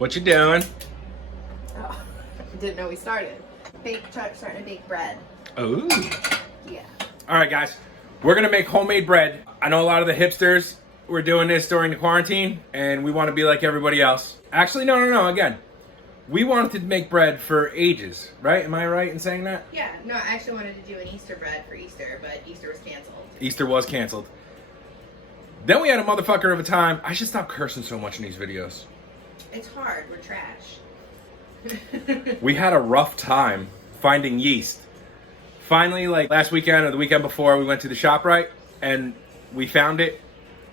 What you doing? Oh, didn't know we started. Starting to bake bread. Ooh. Yeah. All right, guys. We're going to make homemade bread. I know a lot of the hipsters were doing this during the quarantine, and we want to be like everybody else. Actually, no. Again, we wanted to make bread for ages, right? Am I right in saying that? Yeah. No, I actually wanted to do an Easter bread for Easter, but Easter was canceled. Easter was canceled. Then we had a motherfucker of a time. I should stop cursing so much in these videos. It's hard. We're trash. We had a rough time finding yeast. Finally, like last weekend or the weekend before, we went to the ShopRite and we found it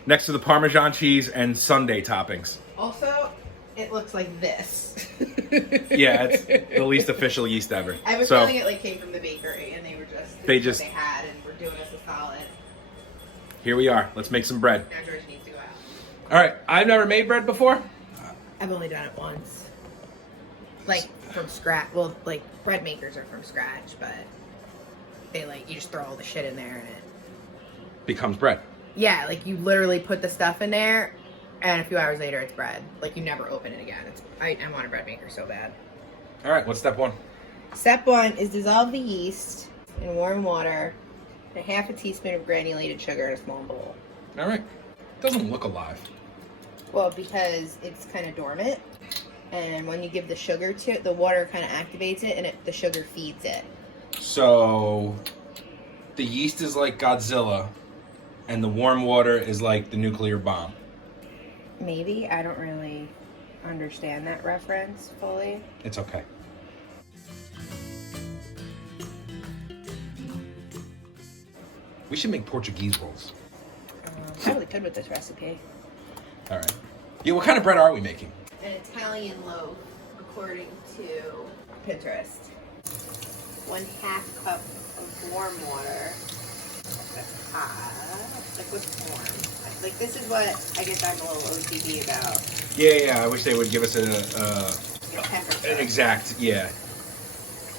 next to the Parmesan cheese and sundae toppings. Also, it looks like this. Yeah, it's the least official yeast ever. I was feeling it like came from the bakery, and they were just They what just- they had, and were doing us a solid. Here we are. Let's make some bread. Now George needs to go out. All right, I've never made bread before. I've only done it once. Like from scratch. Well, like bread makers are from scratch, but they you just throw all the shit in there and it. Becomes bread. Yeah, like you literally put the stuff in there, and a few hours later it's bread. Like you never open it again. I want a bread maker so bad. All right, what's step one? Step one is dissolve the yeast in warm water, and half a teaspoon of granulated sugar in a small bowl. All right. Doesn't look alive. Well, because it's kind of dormant, and when you give the sugar to it, the water kind of activates it, and the sugar feeds it. So, the yeast is like Godzilla, and the warm water is like the nuclear bomb. Maybe. I don't really understand that reference fully. It's okay. We should make Portuguese rolls. I really could with this recipe. All right. Yeah, what kind of bread are we making? An Italian loaf, according to Pinterest. 1/2 cup of warm water. That's hot. Like what's warm? Like this is what I guess I'm a little OCD about. Yeah. I wish they would give us Like a temperature. an exact, yeah.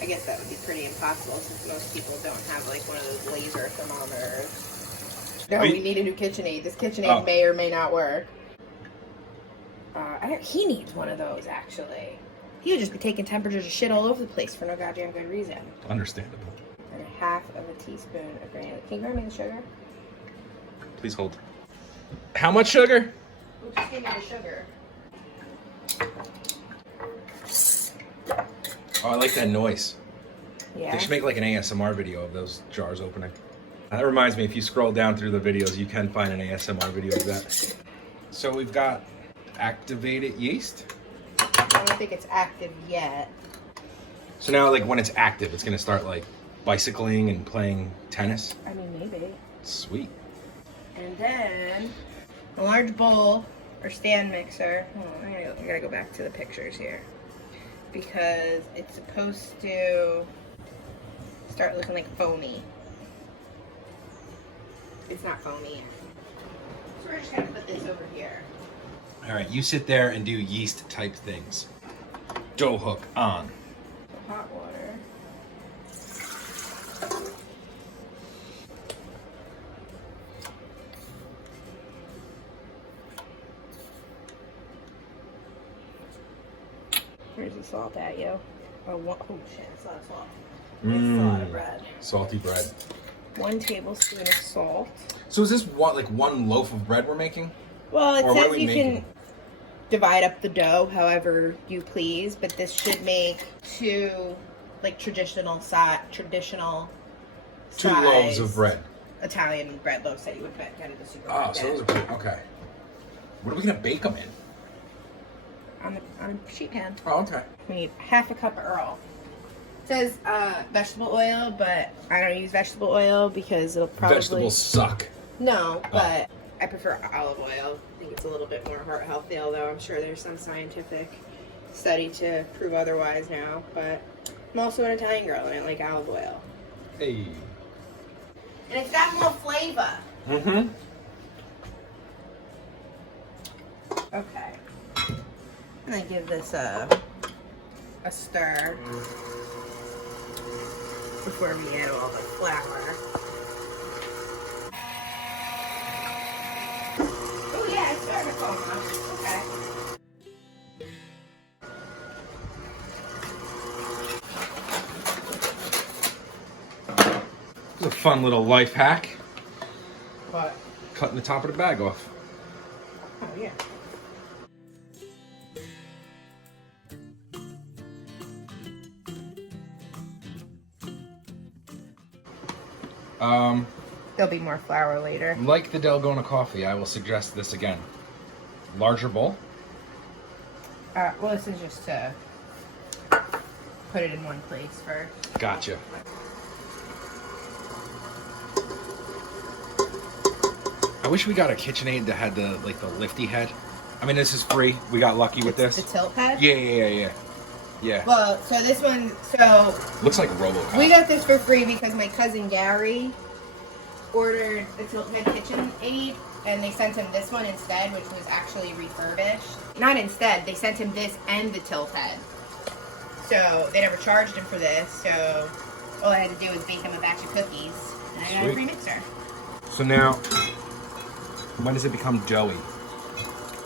I guess that would be pretty impossible since most people don't have like one of those laser thermometers. No, we need a new KitchenAid. This KitchenAid may or may not work. He needs one of those, actually. He would just be taking temperatures of shit all over the place for no goddamn good reason. Understandable. And 1/2 of a teaspoon of granulated. Can you grab me the sugar? Please hold. How much sugar? Ooh, just give me the sugar. Oh, I like that noise. Yeah. They should make like an ASMR video of those jars opening. That reminds me, if you scroll down through the videos, you can find an ASMR video of that. So we've got activated yeast. I don't think it's active yet. So now, like, when it's active, it's gonna start like bicycling and playing tennis. I mean, maybe. Sweet. And then a large bowl or stand mixer. Hold on, I gotta go back to the pictures here because it's supposed to start looking like foamy. It's not foamy yet. So we're just gonna put this over here. All right, you sit there and do yeast type things. Dough hook on. So hot water. Where's the salt at, yo? Oh shit, it's a lot of salt. It's a lot of bread. Salty bread. 1 tablespoon of salt. So is this what, like one loaf of bread we're making? Well, it Or what are says we you making? can divide up the dough however you please, but this should make 2 like traditional Two loaves size of bread. Italian bread loaves that you would get at the Oh, supermarket. so those are pretty, okay. What are we gonna bake them in? on a sheet pan. Oh, okay. We need 1/2 cup of Earl. It says vegetable oil, but I don't use vegetable oil because it'll probably Vegetables suck. No, but I prefer olive oil. I think it's a little bit more heart healthy, although I'm sure there's some scientific study to prove otherwise now. But I'm also an Italian girl and I like olive oil. Hey. And it's got more flavor. Mm-hmm. Okay. And I give this a stir before we add all the flour. Oh yeah, it's starting to foam up. Okay. a fun little life hack. What? Cutting the top of the bag off. Oh, yeah. There'll be more flour later. Like the Dalgona coffee, I will suggest this again. Larger bowl. Well, this is just to put it in one place first. Gotcha. I wish we got a KitchenAid that had the lifty head. I mean, this is free. We got lucky with this. The tilt head? Yeah. Well, so this one, so Looks like RoboCop. we got this for free because my cousin Gary ordered the tilt head KitchenAid, and they sent him this one instead, which was actually refurbished. Not instead, they sent him this and the tilt head. So they never charged him for this, so all I had to do was bake him a batch of cookies, and I got a Sweet. free mixer. So now, when does it become doughy?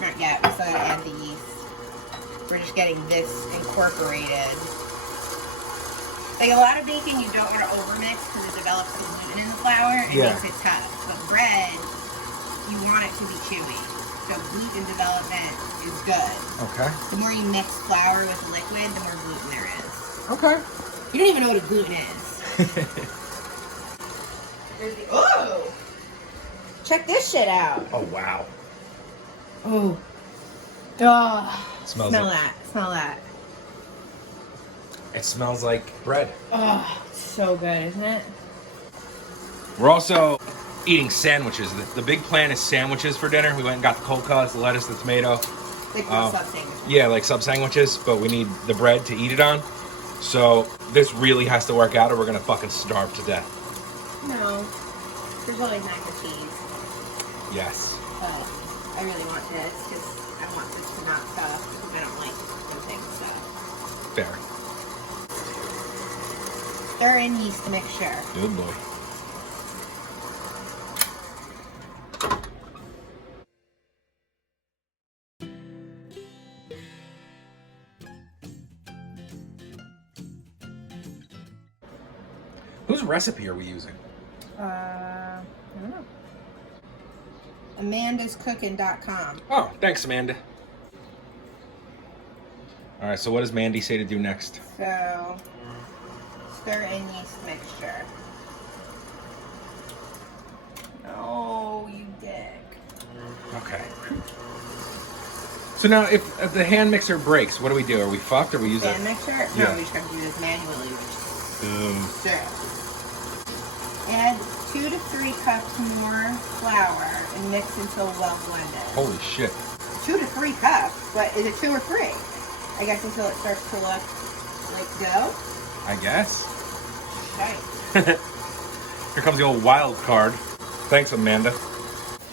Not yet, we still gotta add the yeast. We're just getting this incorporated. Like a lot of baking, you don't want to overmix because it develops the gluten in the flour and makes it tough. But bread, you want it to be chewy. So gluten development is good. Okay. The more you mix flour with liquid, the more gluten there is. Okay. You don't even know what a gluten is. Oh! Check this shit out. Oh, wow. Oh. Oh. Smell that. Smell that. It smells like bread. Oh, it's so good, isn't it? We're also eating sandwiches. The big plan is sandwiches for dinner. We went and got the cold cuts, the lettuce, the tomato. Like sub sandwiches. Yeah, like sub sandwiches, but we need the bread to eat it on. So this really has to work out or we're gonna fucking starve to death. No. There's always mac and cheese. Yes. But I really want this because I want this to not stuff because I don't like something stuff. Fair. Stir in yeast mixture. Good boy. Whose recipe are we using? I don't know. AmandasCooking.com. Oh, thanks, Amanda. All right, so what does Mandy say to do next? So, stir in yeast mixture. No, you dick. Okay. So now, if the hand mixer breaks, what do we do? Are we fucked or we use Hand it? mixer? Yeah. No, we just have to do this manually, which stir. Add 2 to 3 cups more flour and mix until well blended. Holy shit. 2 to 3 cups? But is it 2 or 3? I guess until it starts to look like dough. I guess. Right. Here comes the old wild card. Thanks, Amanda.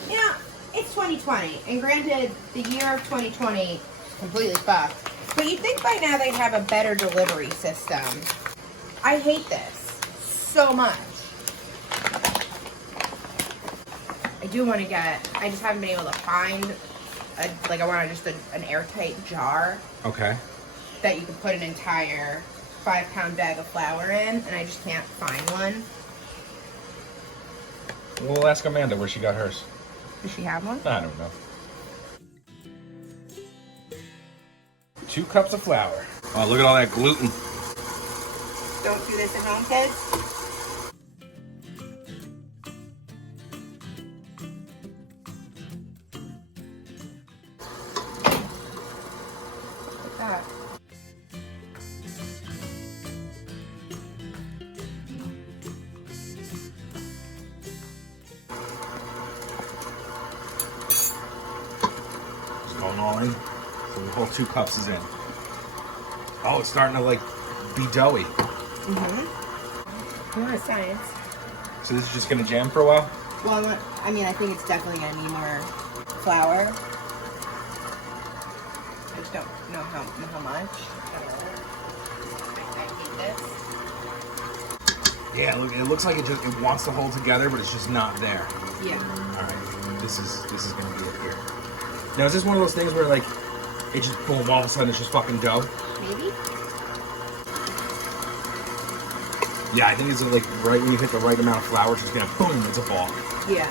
Yeah, it's 2020, and granted, the year of 2020 completely fucked. But you'd think by now they'd have a better delivery system. I hate this so much. I do want to get, I just haven't been able to find, I want just an airtight jar Okay. that you could put an entire 5-pound bag of flour in, and I just can't find one. We'll ask Amanda where she got hers. Does she have one? I don't know. 2 cups of flour. Oh, look at all that gluten. Don't do this at home, kids. Look at that. It's going all in. So the whole 2 cups is in. Oh, it's starting to like be doughy. Mm-hmm. More science. So this is just gonna jam for a while? Well, I mean, I think it's definitely gonna need more flour. I just don't know how much. I hate this. Yeah, look, it looks like it wants to hold together, but it's just not there. Yeah. All right, this is gonna be it here. Now, is this one of those things where like it just boom, all of a sudden it's just fucking dough? Maybe. Yeah, I think it's like right when you hit the right amount of flour, it's just gonna boom, it's a ball. Yeah.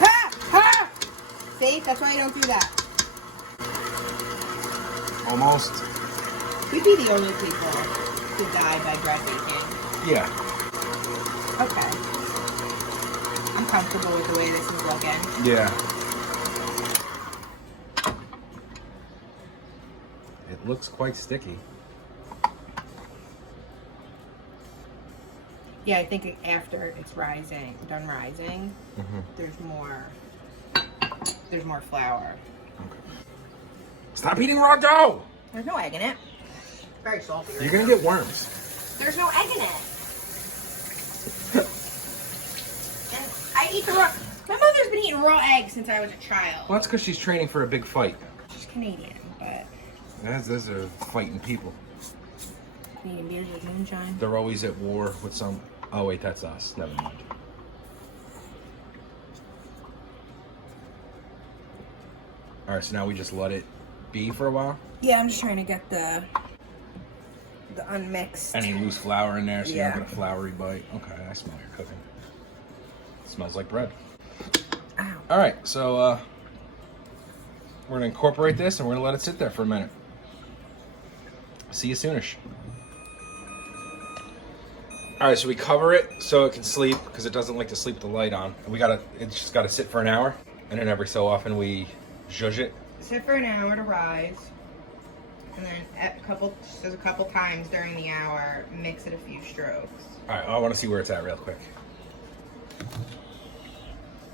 Ha! Ha! See? That's why you don't do that. Almost. We'd be the only people who die by bread baking. Yeah. Okay. I'm comfortable with the way this is looking. Yeah. It looks quite sticky. Yeah, I think after it's done rising, there's more flour. Stop eating raw dough! There's no egg in it. Very salty. You're gonna get worms. There's no egg in it. And I eat the raw. My mother's been eating raw eggs since I was a child. Well, that's because she's training for a big fight. She's Canadian, but Those are fighting people. Canadian beers with moonshine. They're always at war with some. Oh wait, that's us. Never mind. All right, so now we just let it be for a while. Yeah, I'm just trying to get the unmixed. Any loose flour in there, so you don't Yeah. get a floury bite. Okay, I smell your cooking. It smells like bread. Ow. All right, so we're gonna incorporate this and we're gonna let it sit there for a minute. See you soonish. All right, so we cover it so it can sleep because it doesn't like to sleep with the light on. And it's just gotta sit for an hour, and then every so often we zhuzh it. Sit for an hour to rise, and then a couple times during the hour, mix it a few strokes. All right, I want to see where it's at real quick.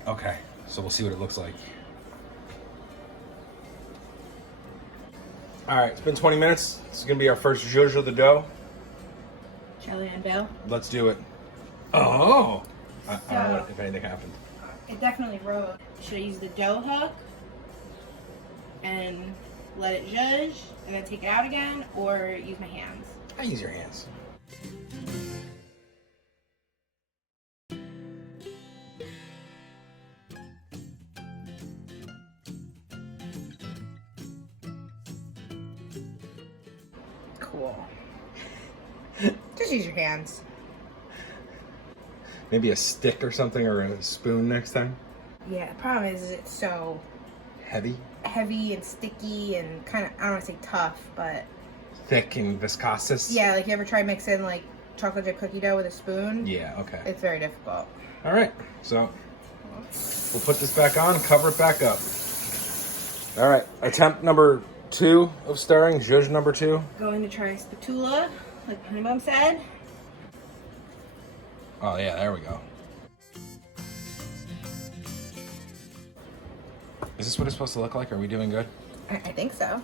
Okay, so we'll see what it looks like. All right, it's been 20 minutes. This is gonna be our first zhuzh of the dough. Shelly and Bill. Let's do it. Oh! I don't know if anything happened. It definitely rose. Should I use the dough hook and let it zhuzh and then take it out again, or use my hands? I use your hands. Cool. Just use your hands. Maybe a stick or something, or a spoon next time. Yeah, the problem is it's so Heavy, heavy and sticky and kind of, I don't want to say tough, but thick, and viscous. yeah, like you ever try mixing like chocolate chip cookie dough with a spoon? Yeah, okay. It's very difficult. All right, so we'll put this back on, cover it back up. All right, attempt number 2 of stirring, zhuzh number 2. Going to try spatula, like Honeybum said. Oh yeah, there we go. Is this what it's supposed to look like? Are we doing good? I think so.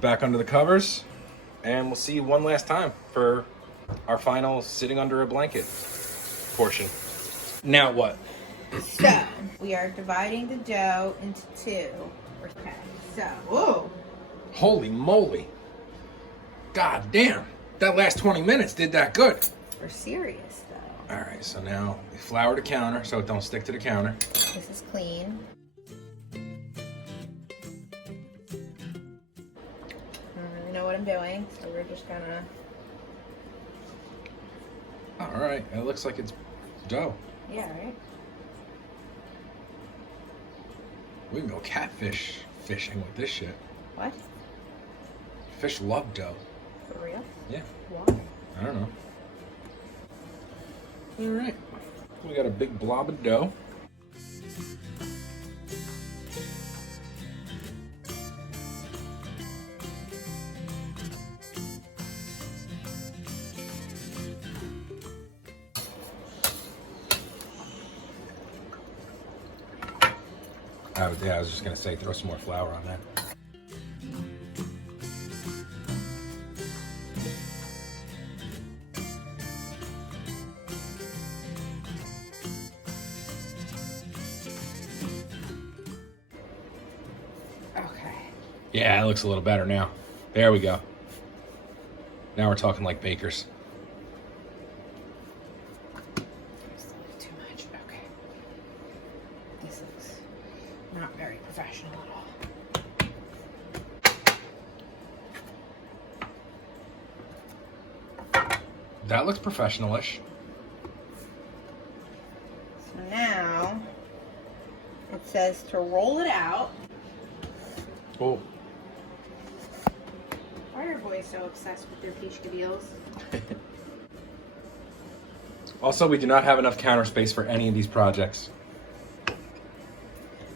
Back under the covers, and we'll see you one last time for our final sitting under a blanket portion. Now what? So, we are dividing the dough into 2. Okay, so, whoa. Holy moly. God damn. That last 20 minutes did that good. We're serious, though. All right, so now we flour the counter so it don't stick to the counter. This is clean. I don't really know what I'm doing, so we're just gonna... All right, it looks like it's dough. Yeah, right? We can go catfish fishing with this shit. What? Fish love dough. For real? Yeah, Why? I don't know. All right, we got a big blob of dough. I was just gonna say, throw some more flour on that. Okay. Yeah, it looks a little better now. There we go. Now we're talking like bakers. Too much. Okay. professional at all. That looks professional-ish. So now it says to roll it out. Oh. Why are boys so obsessed with their Peachkadeals? Also, we do not have enough counter space for any of these projects.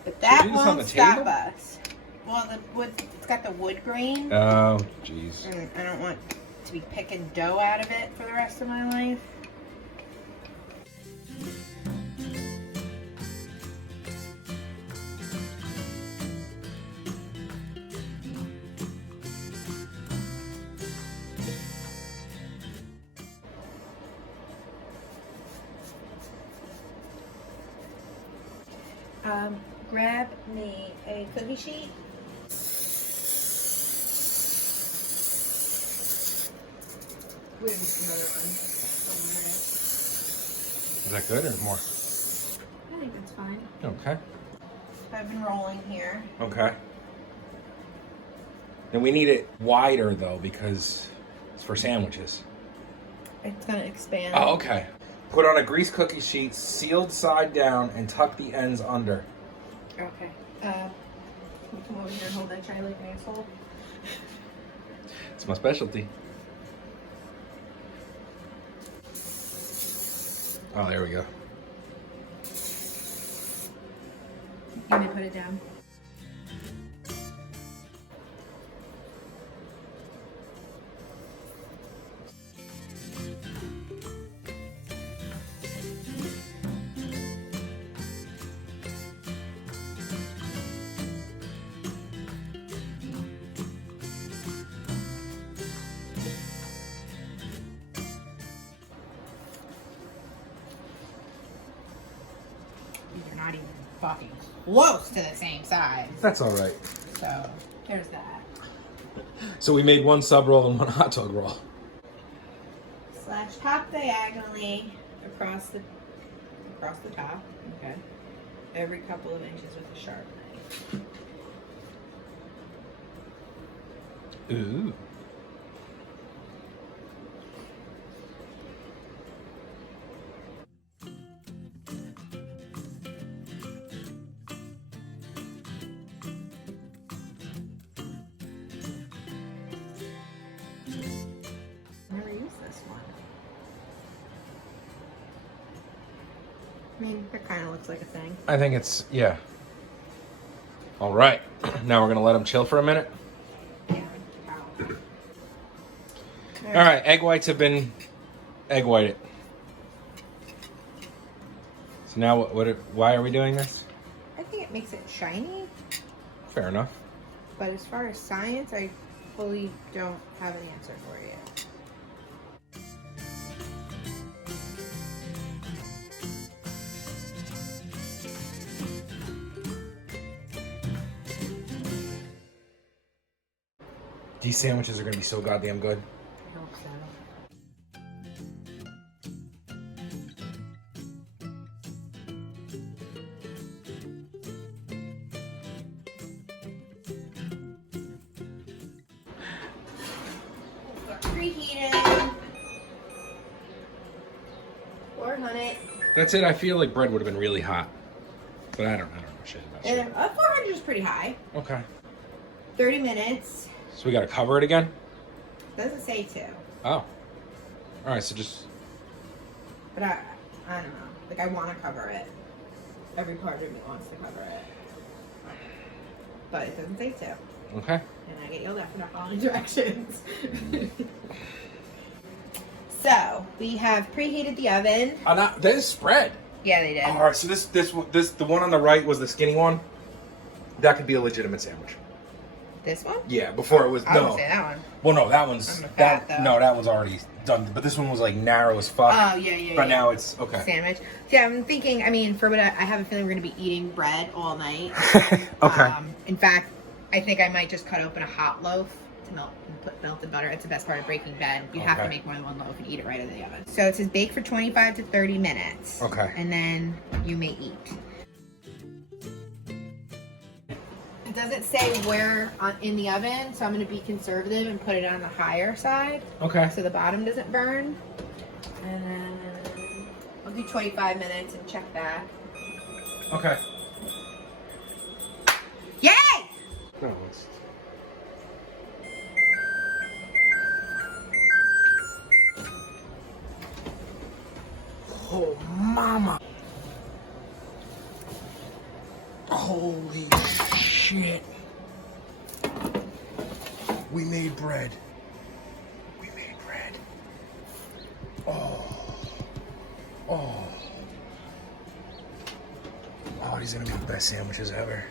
But that do this on won't the stop table? us. Well, the wood, it's got the wood grain. Oh, jeez. And I don't want to be picking dough out of it for the rest of my life. Grab me a cookie sheet. We have another one somewhere. Is that good or more? I think that's fine. Okay. I've been rolling here. Okay. And we need it wider, though, because it's for sandwiches. It's gonna expand. Oh, okay. Put on a grease cookie sheet, sealed side down, and tuck the ends under. Okay. Can you come over here and hold that tray like an asshole? It's my specialty. Oh, there we go. You may put it down. These are not even fucking close to the same size. That's all right. So there's that. So we made one sub roll and one hot dog roll. Slash top diagonally across the top. Okay. Every couple of inches with a sharp knife. Ooh. Never used this one. I mean, it kind of looks like a thing. I think it's, yeah. All right. Now we're going to let them chill for a minute. Yeah. All right. Egg whites have been egg whited. So now why are we doing this? I think it makes it shiny, Fair enough. but as far as science, I fully don't have an answer for it yet. These sandwiches are going to be so goddamn good. I hope so. Preheated. 400. That's it. I feel like bread would have been really hot. But I don't know shit about shit. And 400 is pretty high. Okay. 30 minutes. So we got to cover it again? Doesn't say to. Oh. All right, so just... But I don't know. Like, I want to cover it. Every part of me wants to cover it. But it doesn't say to. Okay. And I get yelled at for not following directions. So, we have preheated the oven. There's spread. Yeah, they did. All right, so this the one on the right was the skinny one. That could be a legitimate sandwich. This one? Yeah, before it was I would say that one. Well, no, that one's I'm a fat, though. no, that one's already done. But this one was like narrow as fuck. Oh, yeah. But now it's okay. Sandwich. Yeah, I'm thinking, I mean, for what I have a feeling we're going to be eating bread all night. Okay. In fact, I think I might just cut open a hot loaf to melt and put melted butter. It's the best part of Breaking Bad. You have to Okay. make more than one loaf and eat it right out of the oven. So it says bake for 25 to 30 minutes. Okay. And then you may eat. doesn't say where in the oven, so I'm going to be conservative and put it on the higher side Okay. so the bottom doesn't burn. And then I'll do 25 minutes and check back. Okay. Yay! No, it's... Oh, mama. Holy shit. We made bread. We made bread. Oh. Oh. Oh, these are gonna be the best sandwiches ever.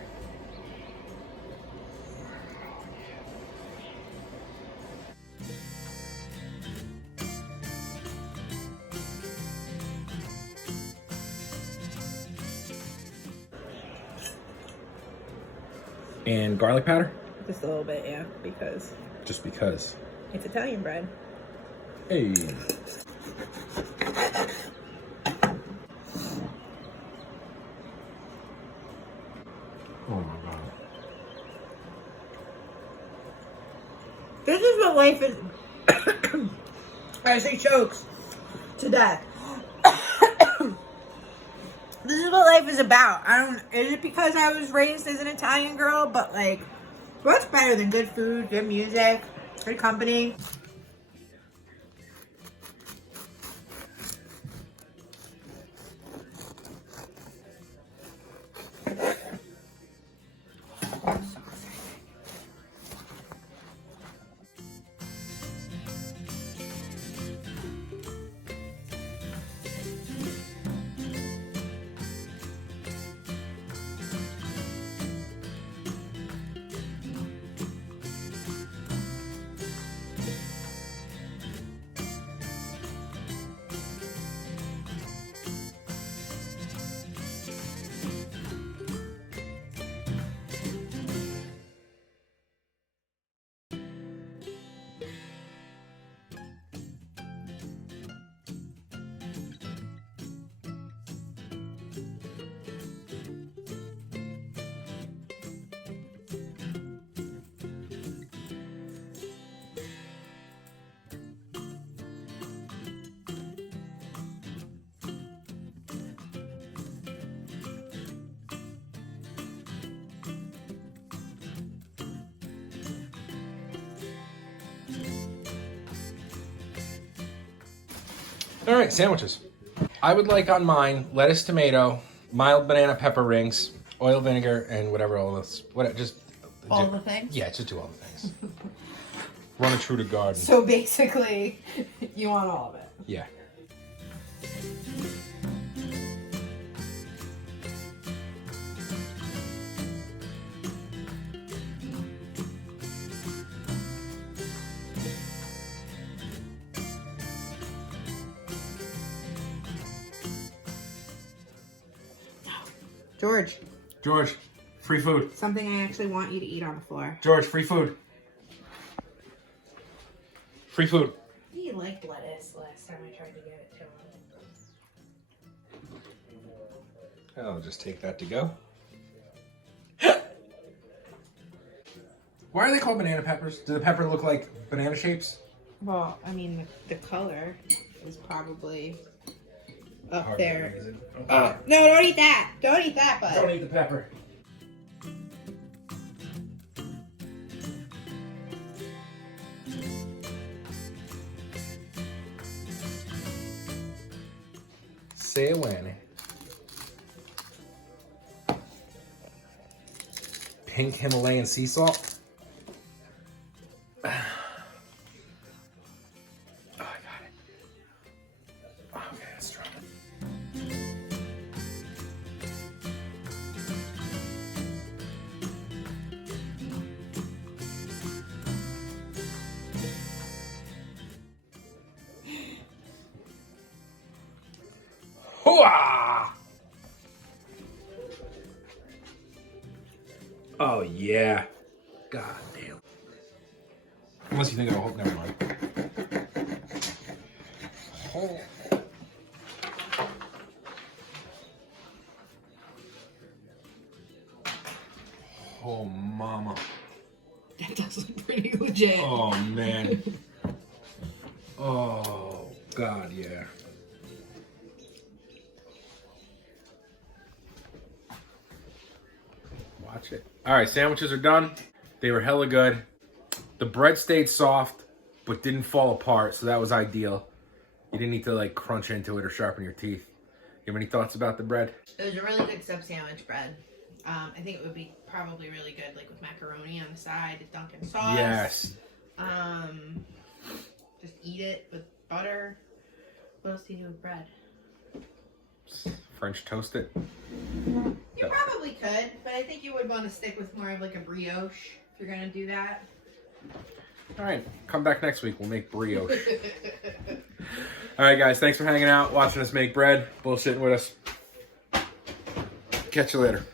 And garlic powder? Just a little bit, yeah, because Just because. it's Italian bread. Hey. Oh my god. This is what life is. I say chokes to death. This is what life is about. I don't. Is it because I was raised as an Italian girl? But like, what's better than good food, good music, good company? All right, sandwiches. I would like on mine lettuce, tomato, mild banana pepper rings, oil, vinegar, and whatever all this. What just All the things? Yeah, just do all the things. Run it through the garden. So basically, you want all of it. Yeah. George, George, free food. something I actually want you to eat on the floor. George, free food. Free food. He liked lettuce last time I tried to give it to him. I'll just take that to go. Why are they called banana peppers? Do the pepper look like banana shapes? Well, I mean, the color is probably up Hard there. to reason. No, don't eat that. Don't eat that, bud. Don't eat the pepper. Say when. Pink Himalayan sea salt. Oh, I got it. Okay, that's strong. Hooah! Oh yeah. God damn. Unless you think it'll hold, never mind. Oh. Oh my. legit. Oh, man. Oh, God, yeah. Watch it. All right, sandwiches are done. They were hella good. The bread stayed soft, but didn't fall apart, so that was ideal. You didn't need to like crunch into it or sharpen your teeth. You have any thoughts about the bread? It was a really good sub sandwich bread. I think it would be probably really good, like with macaroni on the side, Dunkin' sauce. Yes. Just eat it with butter. What else do you do with bread? French toast it. You probably could, but I think you would want to stick with more of like a brioche if you're gonna do that. All right, come back next week. We'll make brioche. All right, guys. Thanks for hanging out, watching us make bread, bullshitting with us. Catch you later.